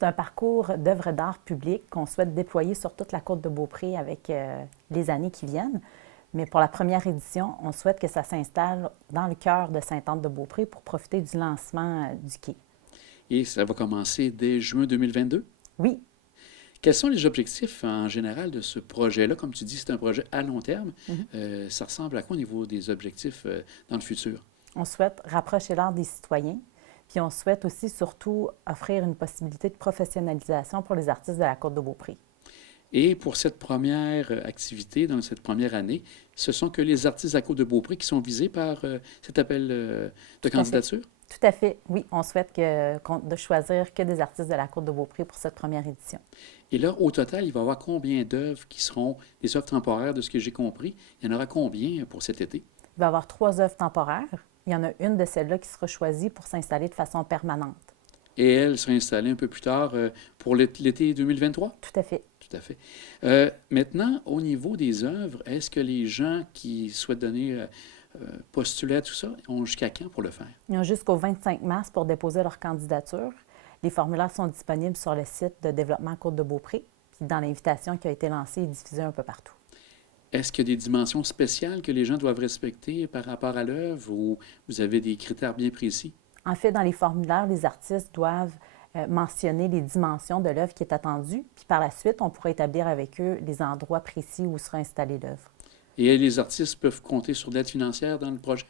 c'est un parcours d'œuvres d'art publiques qu'on souhaite déployer sur toute la côte de Beaupré avec les années qui viennent. Mais pour la première édition, on souhaite que ça s'installe dans le cœur de Sainte-Anne-de-Beaupré pour profiter du lancement du quai. Et ça va commencer dès juin 2022? Oui. Quels sont les objectifs en général de ce projet-là? Comme tu dis, c'est un projet à long terme. Ça ressemble à quoi au niveau des objectifs dans le futur? On souhaite rapprocher l'art des citoyens, puis on souhaite aussi surtout offrir une possibilité de professionnalisation pour les artistes de la côte de Beaupré. Et pour cette première activité, dans cette première année, ce sont que les artistes de la côte de Beaupré qui sont visés par cet appel de candidature? Tout à fait, oui. On souhaite de choisir que des artistes de la côte de Beaupré pour cette première édition. Et là, au total, il va y avoir combien d'œuvres qui seront des œuvres temporaires, de ce que j'ai compris? Il y en aura combien pour cet été? Il va y avoir 3 œuvres temporaires. Il y en a une de celles-là qui sera choisie pour s'installer de façon permanente. Et elle sera installée un peu plus tard pour l'été 2023? Tout à fait. Tout à fait. Maintenant, au niveau des œuvres, est-ce que les gens qui souhaitent donner postuler à tout ça ont jusqu'à quand pour le faire? Ils ont jusqu'au 25 mars pour déposer leur candidature. Les formulaires sont disponibles sur le site de Développement Côte-de-Beaupré, puis dans l'invitation qui a été lancée et diffusée un peu partout. Est-ce qu'il y a des dimensions spéciales que les gens doivent respecter par rapport à l'œuvre ou vous avez des critères bien précis? En fait, dans les formulaires, les artistes doivent mentionner les dimensions de l'œuvre qui est attendue, puis par la suite, on pourra établir avec eux les endroits précis où sera installée l'œuvre. Et les artistes peuvent compter sur l'aide financière dans le projet?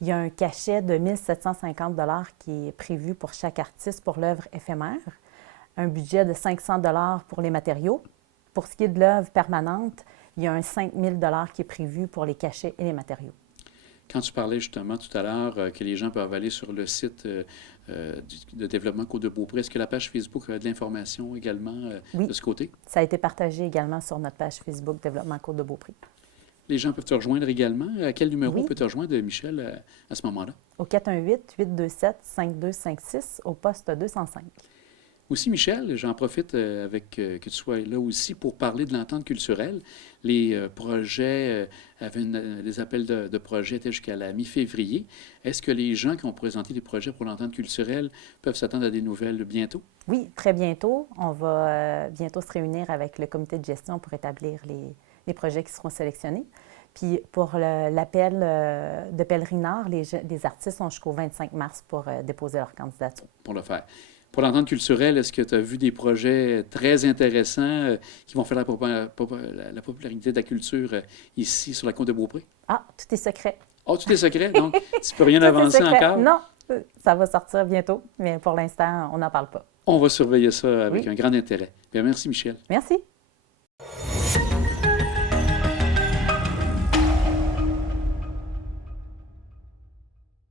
Il y a un cachet de 1 750 qui est prévu pour chaque artiste pour l'œuvre éphémère, un budget de 500 pour les matériaux. Pour ce qui est de l'œuvre permanente, il y a un 5 000 qui est prévu pour les cachets et les matériaux. Quand tu parlais justement tout à l'heure que les gens peuvent aller sur le site de Développement Côte-de-Beaupré, est-ce que la page Facebook a de l'information également Oui, de ce côté? Ça a été partagé également sur notre page Facebook Développement Côte-de-Beaupré. Les gens peuvent te rejoindre également. À quel numéro Oui. peut te rejoindre, Michel, à ce moment-là? Au 418-827-5256 au poste 205. Aussi, Michel, j'en profite que tu sois là aussi pour parler de l'entente culturelle. Les projets, les appels de projets étaient jusqu'à la mi-février. Est-ce que les gens qui ont présenté des projets pour l'entente culturelle peuvent s'attendre à des nouvelles bientôt? Oui, très bientôt. On va bientôt se réunir avec le comité de gestion pour établir les projets qui seront sélectionnés. Puis pour l'appel de pèlerinage, les artistes ont jusqu'au 25 mars pour déposer leur candidature. Pour le faire. Pour l'entente culturelle, est-ce que tu as vu des projets très intéressants qui vont faire la popularité de la culture ici sur la côte de Beaupré? Ah, tout est secret. Oh, tout est secret, donc tu ne peux rien Tout est avancer secret. encore? Non, ça va sortir bientôt, mais pour l'instant, on n'en parle pas. On va surveiller ça avec Oui. un grand intérêt. Bien, merci, Michel. Merci.